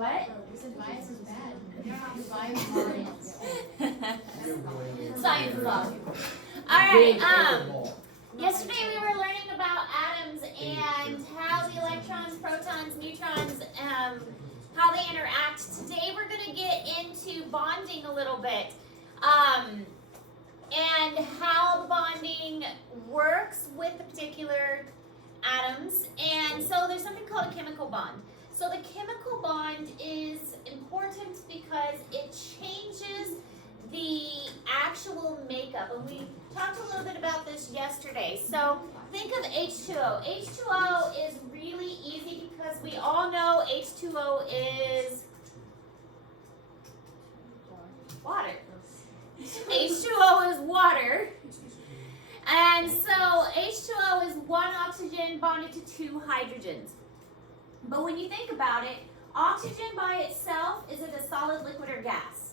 What? You said bias is bad. Bias is Science is awesome. Alright, yesterday we were learning about atoms and how the electrons, protons, neutrons, how they interact. Today we're going to get into bonding a little bit. And how the bonding works with the particular atoms. And so there's something called a chemical bond. So the chemical bond is important because it changes the actual makeup. And we talked a little bit about this yesterday. So think of H2O. H2O is really easy because we all know H2O is water. H2O is water. And so H2O is one oxygen bonded to two hydrogens. But when you think about it, oxygen by itself, is it a solid, liquid, or gas?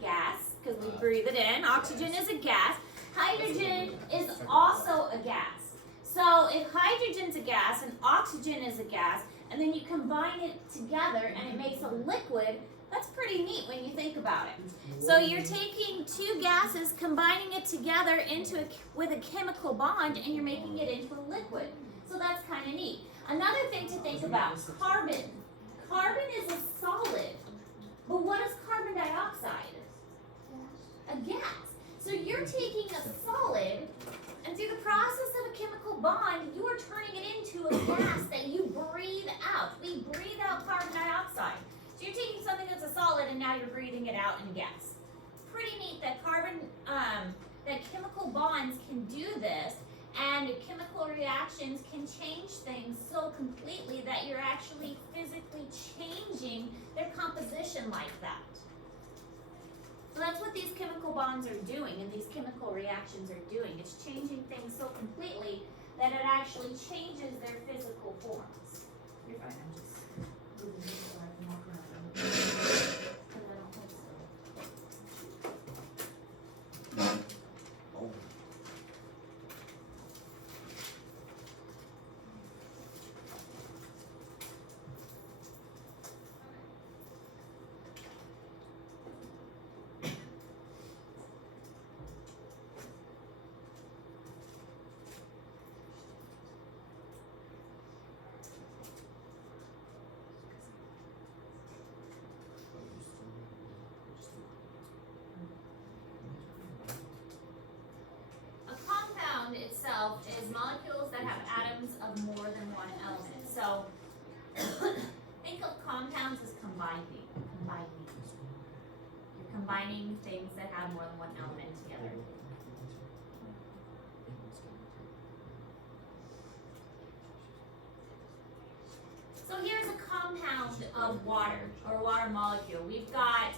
Gas, because we breathe it in. Oxygen is a gas. Hydrogen is also a gas. So if hydrogen's a gas and oxygen is a gas, and then you combine it together and it makes a liquid, that's pretty neat when you think about it. So you're taking two gases, combining it together with a chemical bond, and you're making it into a liquid. So that's kind of neat. Another thing to think about, carbon. Carbon is a solid. But what is carbon dioxide? A gas. So you're taking a solid, and through the process of a chemical bond, you are turning it into a gas that you breathe out. We breathe out carbon dioxide. So you're taking something that's a solid, and now you're breathing it out in gas. Pretty neat that that chemical bonds can do this, and chemical reactions can change things so completely that you're actually physically changing their composition like that. So that's what these chemical bonds are doing, and these chemical reactions are doing. It's changing things so completely that it actually changes their physical forms. You're fine, I'm just moving this so I can walk around. Because I don't hold still. Itself is molecules that have atoms of more than one element. So think of compounds as combining. You're combining things that have more than one element together. So here's a compound of water, or water molecule. We've got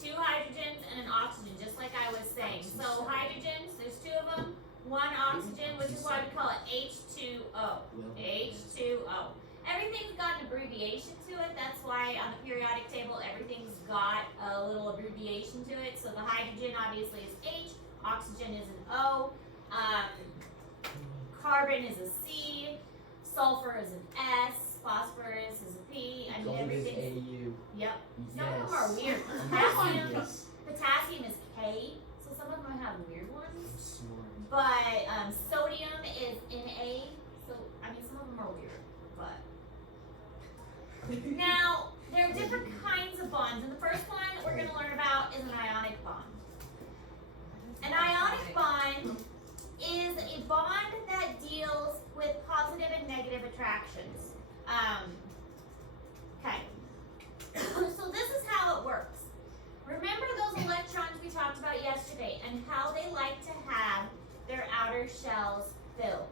two hydrogens and an oxygen, just like I was saying. So hydrogens, there's two of them. One oxygen, which is why we call it H2O. H2O. Everything's got an abbreviation to it. That's why on the periodic table, everything's got a little abbreviation to it. So the hydrogen obviously is H, oxygen is an O, carbon is a C, sulfur is an S, phosphorus is a P. I mean, everything. AU. Yep. Some Yes. of them are weird. Potassium is K, so some of them have weird ones. But sodium is Na, so I mean some of them are weird, but now there are different kinds of bonds, and the first one we're going to learn about is an ionic bond. An ionic bond is a bond that deals with positive and negative attractions. Okay, so this is how it works. Remember those electrons we talked about yesterday and how they like to have their outer shells filled.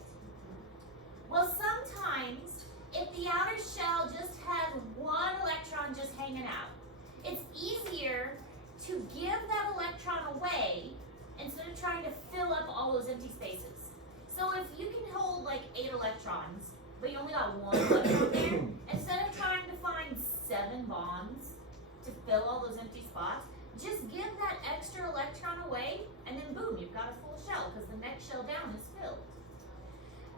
Well, sometimes if the outer shell just has one electron just hanging out, it's easier to give that electron away instead of trying to fill up all those empty spaces. So if you can hold like 8 electrons, but you only got 1 electron there, instead of trying to find 7 bonds to fill all those empty spots, just give that extra electron away, and then boom, you've got a full shell because the next shell down is filled.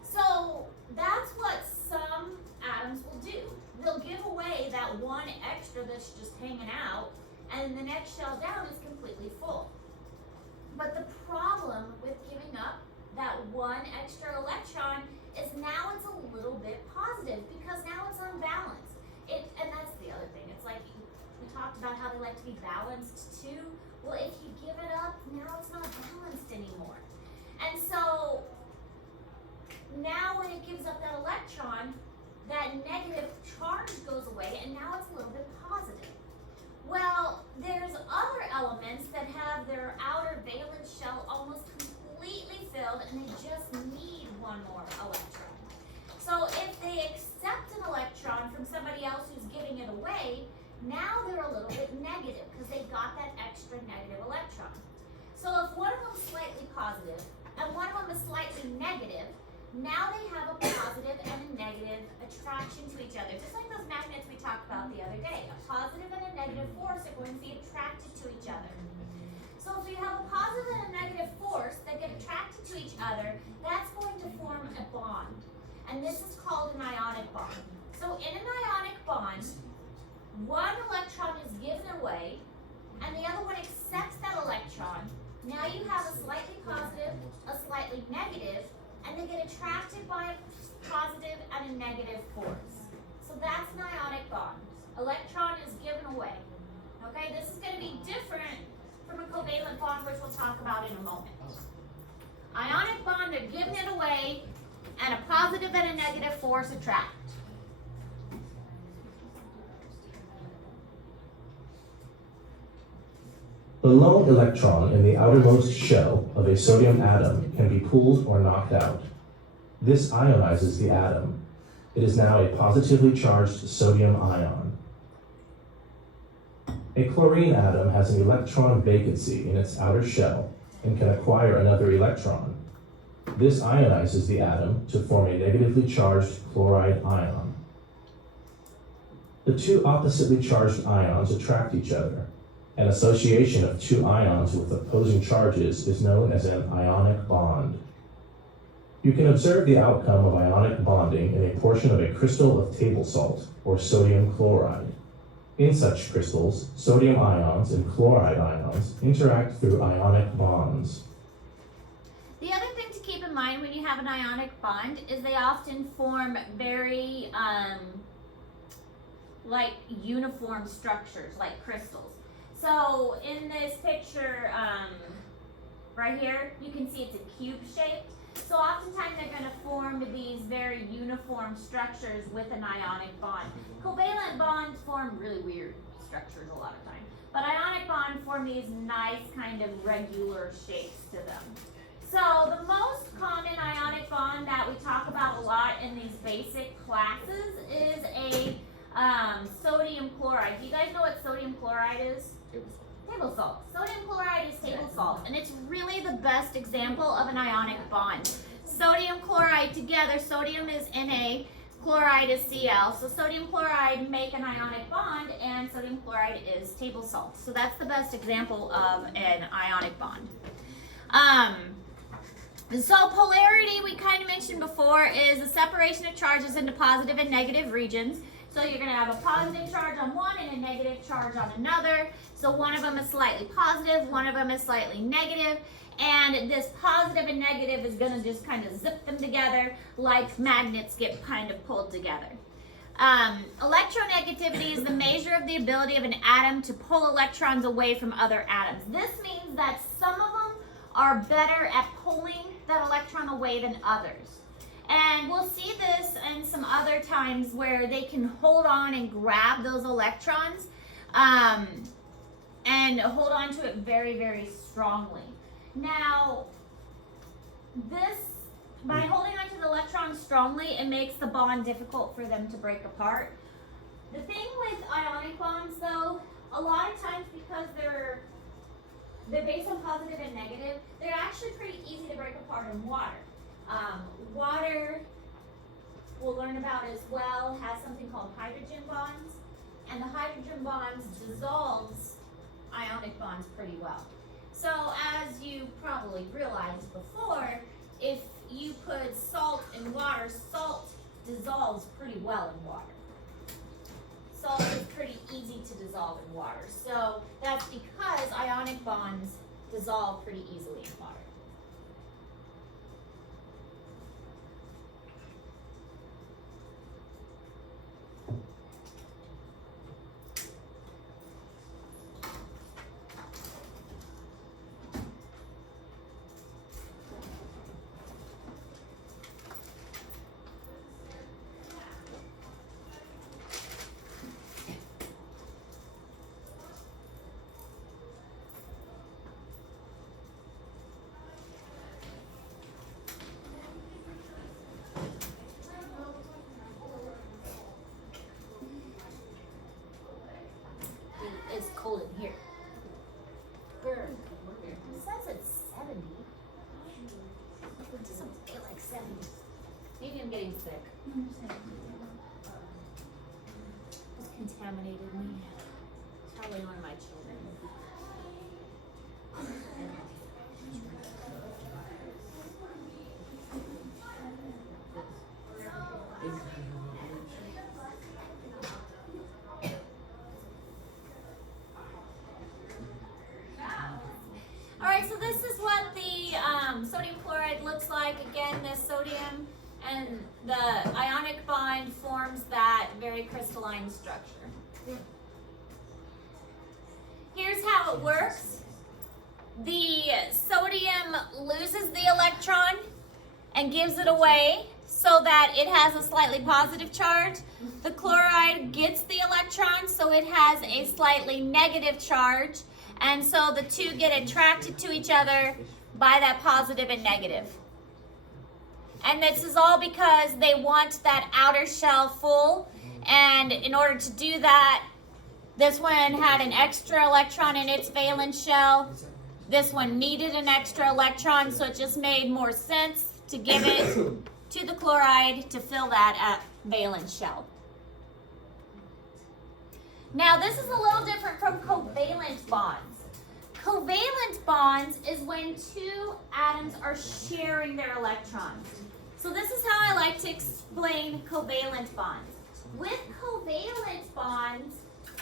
So that's what some atoms will do. They'll that's just hanging out, and the next shell down is completely full. But the problem with giving up that one extra electron is now it's a little bit positive because now it's unbalanced. And that's the other thing. It's like we talked about how they like to be balanced too. Well, if you give it up, now it's not balanced anymore. And so now when it gives up that electron, that negative charge goes away and now it's a little bit positive. Well, there's other elements that have their outer valence shell almost completely filled and they just need one more electron. So if they accept an electron from somebody else who's giving it away, now they're a little bit negative because they got that extra negative electron. So if one of them is slightly positive and one of them is slightly negative, now they have a positive and a negative attraction to each other, just like those magnets we talked about the other day. A positive and a negative force are going to be attracted to each other. So if you have a positive and a negative force that get attracted to each other, that's going to form a bond. And this is called an ionic bond. So in an ionic bond, one electron is given away and the other one accepts that electron. Now you have a slightly positive, a slightly negative, and they get attracted by a positive and a negative force. So that's an ionic bond. Electron is given away. Okay, this is going to be different from a covalent bond, which we'll talk about in a moment. Ionic bond, they're giving it away, and a positive and a negative force attract. The lone electron in the outermost shell of a sodium atom can be pulled or knocked out. This ionizes the atom. It is now a positively charged sodium ion. A chlorine atom has an electron vacancy in its outer shell and can acquire another electron. This ionizes the atom to form a negatively charged chloride ion. The two oppositely charged ions attract each other. An association of two ions with opposing charges is known as an ionic bond. You can observe the outcome of ionic bonding in a portion of a crystal of table salt, or sodium chloride. In such crystals, sodium ions and chloride ions interact through ionic bonds. The other thing to keep in mind when you have an ionic bond is they often form very like uniform structures, like crystals. So in this picture right here, you can see it's a cube shaped. So oftentimes they're going to form these very uniform structures with an ionic bond. Covalent bonds form really weird structures a lot of times. But ionic bonds form these nice kind of regular shapes to them. So the most common ionic bond that we talk about a lot in these basic classes is a sodium chloride. Do you guys know what sodium chloride is? Table salt. Sodium chloride is table salt, and it's really the best example of an ionic bond. Sodium chloride together, sodium is Na, chloride is Cl. So sodium chloride make an ionic bond, and sodium chloride is table salt. So that's the best example of an ionic bond. So polarity, we kind of mentioned before, is the separation of charges into positive and negative regions. So you're going to have a positive charge on one and a negative charge on another. So one of them is slightly positive, one of them is slightly negative, and this positive and negative is going to just kind of zip them together like magnets get kind of pulled together. Electronegativity is the measure of the ability of an atom to pull electrons away from other atoms. This means that some of them are better at pulling that electron away than others. And we'll see this in some other times where they can hold on and grab those electrons and hold on to it very, very strongly. Now, by holding onto the electron strongly, it makes the bond difficult for them to break apart. The thing with ionic bonds, though, a lot of times because they're based on positive and negative, they're actually pretty easy to break apart in water. Water, we'll learn about as well, has something called hydrogen bonds, and the hydrogen bonds dissolves ionic bonds pretty well. So as you probably realized before, if you put salt in water, salt dissolves pretty well in water. So it's pretty easy to dissolve in water. So that's because ionic bonds dissolve pretty easily in water. It's cold in here. Burn. It says it's 70. It doesn't feel like 70. Maybe I'm getting sick. It's contaminated me. It's probably one of my children. Alright, so this is what the sodium chloride looks like. Again, the sodium and the ionic bond forms that very crystalline structure. Here's how it works. The sodium loses the electron and gives it away so that it has a slightly positive charge. The chloride gets the electron, so it has a slightly negative charge. And so the two get attracted to each other by that positive and negative. And this is all because they want that outer shell full. And in order to do that, this one had an extra electron in its valence shell. This one needed an extra electron, so it just made more sense to give it to the chloride to fill that valence shell. Now, this is a little different from covalent bonds. Covalent bonds is when two atoms are sharing their electrons. So this is how I like to explain covalent bonds. With covalent bonds,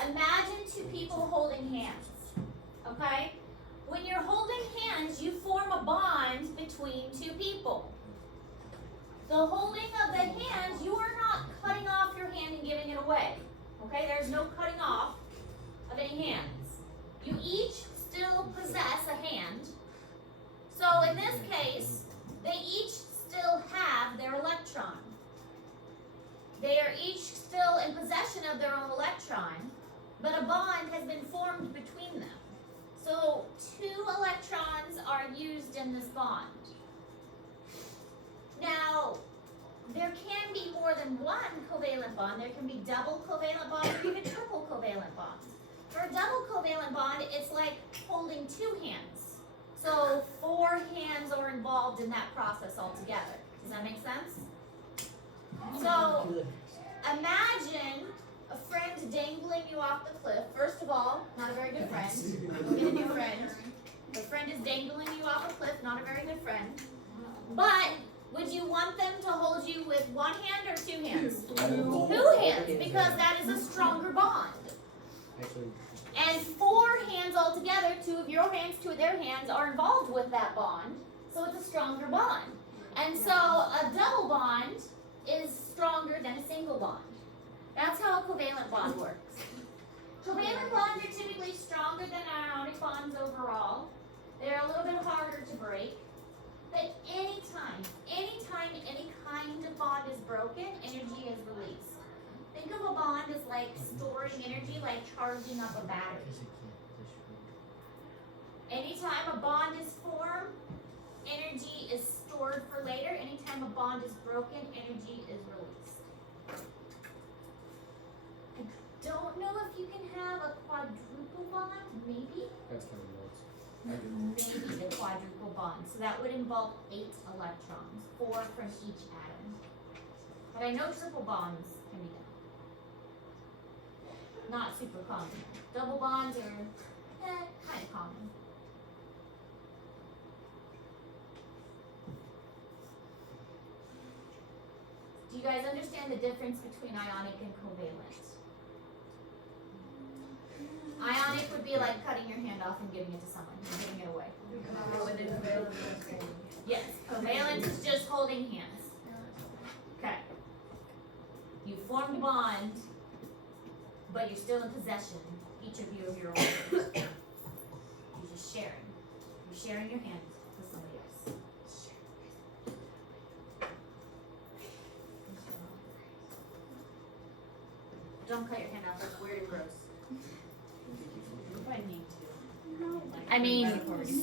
imagine two people holding hands, okay? When you're holding hands, you form a bond between two people. The holding of the hands, you are not cutting off your hand and giving it away, okay? There's no cutting off of any hands. You each still possess a hand. So in this case, they each still have their electron. They are each still in possession of their own electron, but a bond has been formed between them. So two electrons are used in this bond. Now, there can be more than one covalent bond. There can be double covalent bonds or even triple covalent bonds. For a double covalent bond, it's like holding two hands. So 4 hands are involved in that process altogether. Does that make sense? So imagine a friend dangling you off the cliff. First of all, not a very good friend. Get a new friend. A friend is dangling you off a cliff, not a very good friend. But would you want them to hold you with one hand or 2 hands? 2 hands, because that is a stronger bond. And 4 hands altogether, 2 of your hands, 2 of their hands, are involved with that bond. So it's a stronger bond. And so a double bond is stronger than a single bond. That's how a covalent bond works. Covalent bonds are typically stronger than ionic bonds overall. They're a little bit harder to break. But anytime any kind of bond is broken, energy is released. Think of a bond as like storing energy, like charging up a battery. Anytime a bond is formed, energy is stored for later. Anytime a bond is broken, energy is released. I don't know if you can have a quadruple bond, maybe? That's kind of nuts. Maybe the quadruple bond. So that would involve 8 electrons, 4 from each atom. But I know triple bonds can be done. Not super common. Double bonds are kind of common. Do you guys understand the difference between ionic and covalent? Ionic would be like cutting your hand off and giving it to someone, and giving it away. Yes, covalent is just holding hands. Okay. You formed a bond, but you're still in possession, each of you, of your own hand. You're just sharing. You're sharing your hand with somebody else. Don't cut your hand off, that's weird and gross. If I need to. I mean,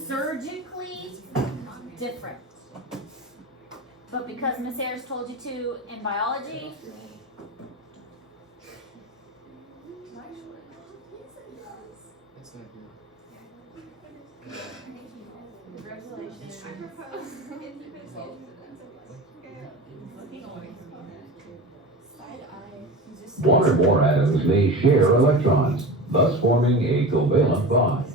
surgically different. But because Miss Ayers told you to in biology, It's gonna be. Congratulations. Water-Bohr atoms may share electrons, thus forming a covalent bond.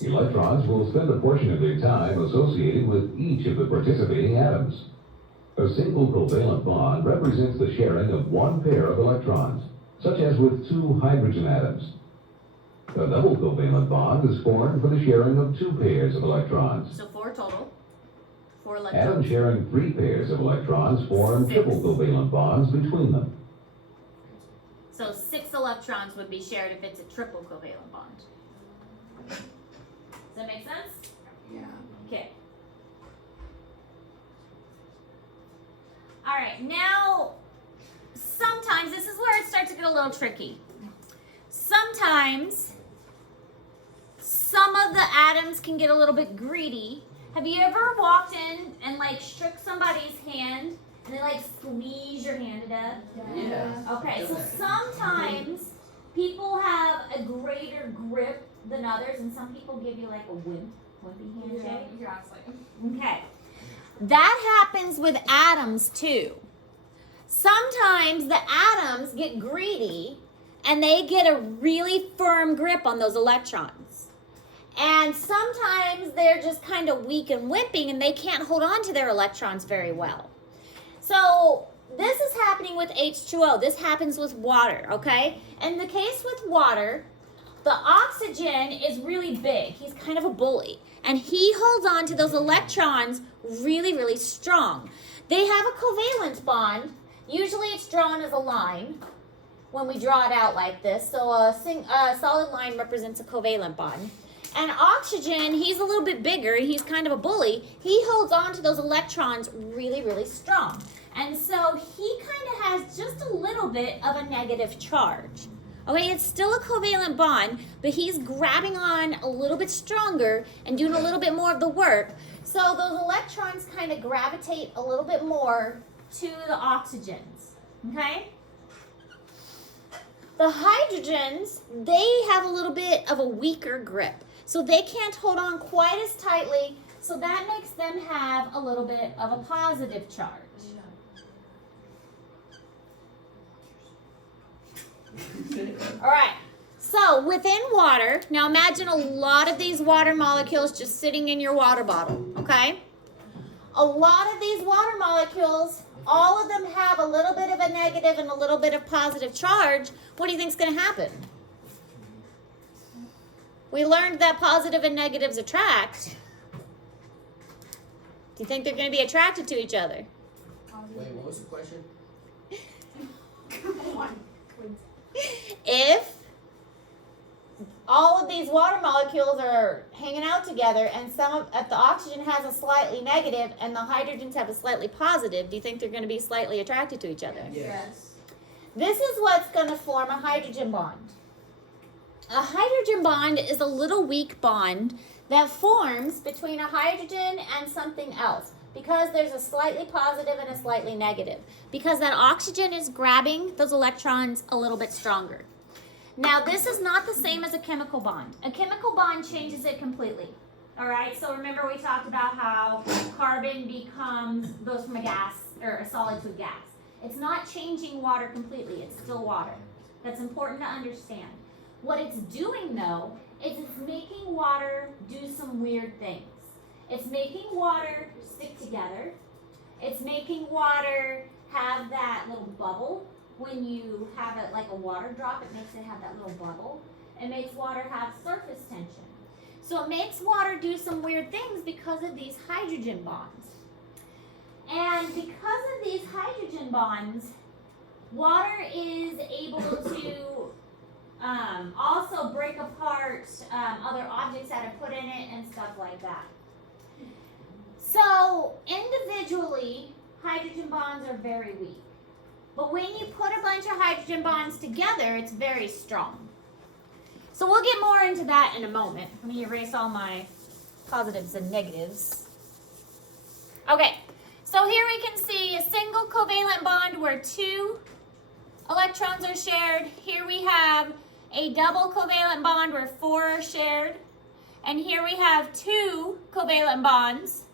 Electrons will spend a portion of their time associated with each of the participating atoms. A single covalent bond represents the sharing of one pair of electrons, such as with two hydrogen atoms. A double covalent bond is formed for the sharing of two pairs of electrons. so 4 total. 4 Atoms electrons. sharing 3 pairs of electrons form triple covalent bonds between them. So 6 electrons would be shared if it's a triple covalent bond. Does that make sense? Yeah. Okay. All right, now sometimes this is where it starts to get a little tricky. Sometimes some of the atoms can get a little bit greedy. Have you ever walked in and like shook somebody's hand and they like squeeze your hand to death? Yeah. Okay, so sometimes people have a greater grip than others, and some people give you like a wimpy handshake. Yeah, it's like. Okay. That happens with atoms too. Sometimes the atoms get greedy and they get a really firm grip on those electrons. And sometimes they're just kind of weak and wimping and they can't hold on to their electrons very well. So this is happening with H2O. This happens with water, okay? In the case with water, the oxygen is really big. He's kind of a bully. And he holds on to those electrons really, really strong. They have a covalent bond. Usually it's drawn as a line when we draw it out like this. So a solid line represents a covalent bond. And oxygen, he's a little bit bigger. He's kind of a bully. He holds on to those electrons really, really strong. And so he kind of has just a little bit of a negative charge. Okay, it's still a covalent bond, but he's grabbing on a little bit stronger and doing a little bit more of the work. So those electrons kind of gravitate a little bit more to the oxygens, okay? The hydrogens, they have a little bit of a weaker grip. So they can't hold on quite as tightly, so that makes them have a little bit of a positive charge. All right, so within water, now imagine a lot of these water molecules just sitting in your water bottle, okay? A lot of these water molecules, all of them have a little bit of a negative and a little bit of positive charge. What do you think is going to happen? We learned that positive and negatives attract. Do you think they're going to be attracted to each other? Wait, what was the question? If all of these water molecules are hanging out together and if the oxygen has a slightly negative and the hydrogens have a slightly positive, do you think they're going to be slightly attracted to each other? Yes. This is what's going to form a hydrogen bond. A hydrogen bond is a little weak bond that forms between a hydrogen and something else because there's a slightly positive and a slightly negative, because that oxygen is grabbing those electrons a little bit stronger. Now, this is not the same as a chemical bond. A chemical bond changes it completely. All right, so remember we talked about how carbon goes from a gas or a solid to a gas. It's not changing water completely, it's still water. That's important to understand. What it's doing though, is it's making water do some weird things. It's making water stick together. It's making water have that little bubble. When you have it like a water drop, it makes it have that little bubble. It makes water have surface tension. So it makes water do some weird things because of these hydrogen bonds. And because of these hydrogen bonds, water is able to also break apart other objects that are put in it and stuff like that. So individually, hydrogen bonds are very weak. But when you put a bunch of hydrogen bonds together, it's very strong. So we'll get more into that in a moment. Let me erase all my positives and negatives. Okay, so here we can see a single covalent bond where 2 electrons are shared. Here we have a double covalent bond where 4 are shared. And here we have 2 covalent bonds.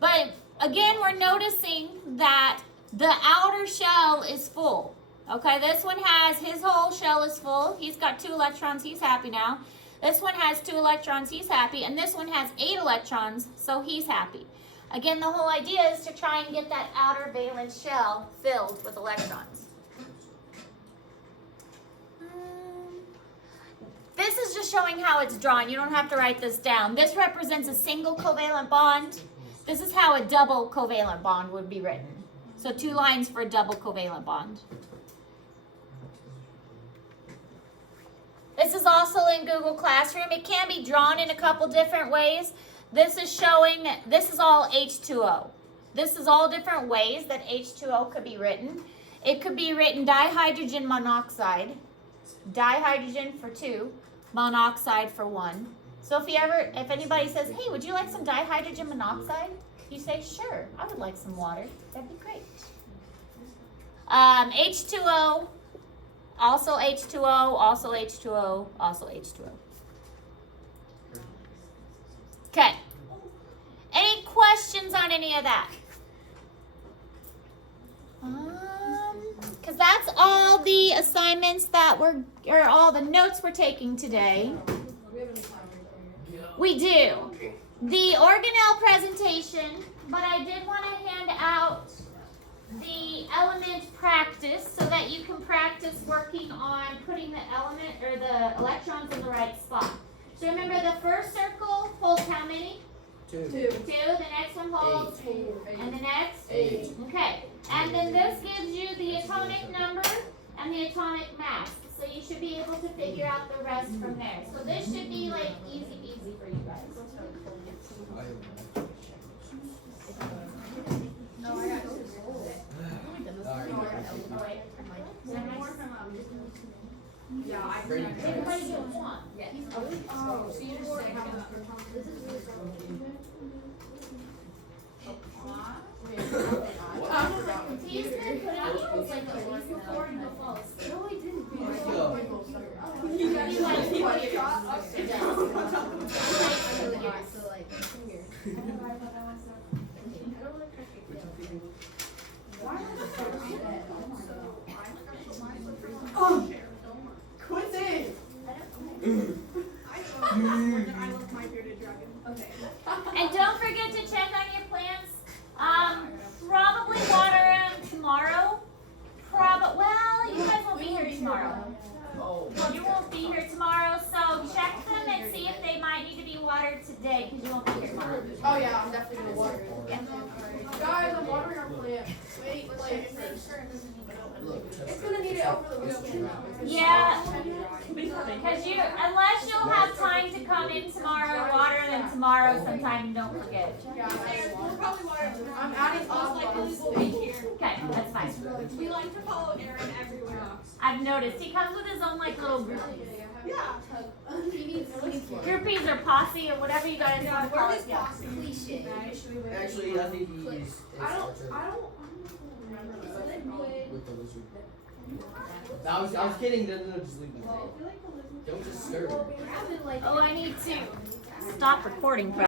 But again, we're noticing that the outer shell is full. Okay, this one has, his whole shell is full. He's got 2 electrons, he's happy now. This one has 2 electrons, he's happy. And this one has 8 electrons, so he's happy. Again, the whole idea is to try and get that outer valence shell filled with electrons. This is just showing how it's drawn. You don't have to write this down. This represents a single covalent bond. This is how a double covalent bond would be written. So 2 lines for a double covalent bond. This is also in Google Classroom. It can be drawn in a couple different ways. This is showing, this is all H2O. This is all different ways that H2O could be written. It could be written dihydrogen monoxide. Dihydrogen for 2, monoxide for 1. So if anybody says, hey, would you like some dihydrogen monoxide? You say, sure, I would like some water. That'd be great. H2O, also H2O, also H2O, also H2O. Okay. Any questions on any of that? Because that's all the assignments that or all the notes we're taking today. We do. The organelle presentation, but I did want to hand out the element practice so that you can practice working on putting the element or the electrons in the right spot. So remember, the first circle holds how many? 2. 2. The next one holds 8. And the next? 8. Okay. And then this gives you the atomic number and the atomic mass. So you should be able to figure out the rest from there. So this should be like easy peasy for you guys. No, I got 2. Yeah, I Everybody do one. Yes. Oh, so you just say how much He's been putting out like a week before and he'll fall asleep. No, he didn't. Quincy! And don't forget to check on your plants. Probably water them tomorrow. Well, you guys won't be here tomorrow. You won't be here tomorrow, so check them and see if they might need to be watered today because you won't be here tomorrow. Oh yeah, I'm definitely gonna water it. Guys, I'm watering our plant. Wait, it's gonna need it over the weekend. Yeah, because unless you'll have time to come in tomorrow, water them tomorrow sometime, don't forget. Yeah, We'll probably water it tomorrow. I'm adding Most likely osmosis. we'll be here. Okay, that's fine. We like to follow Aaron everywhere. I've noticed he comes with his own like little groupies. Yeah. Groupies or posse or whatever you guys want to call We're it. just Yeah. cliche. Actually, I think he's I don't remember that. with the lizard. No, I was kidding. No, just leave it. Don't just stir it. Oh, I need to stop recording for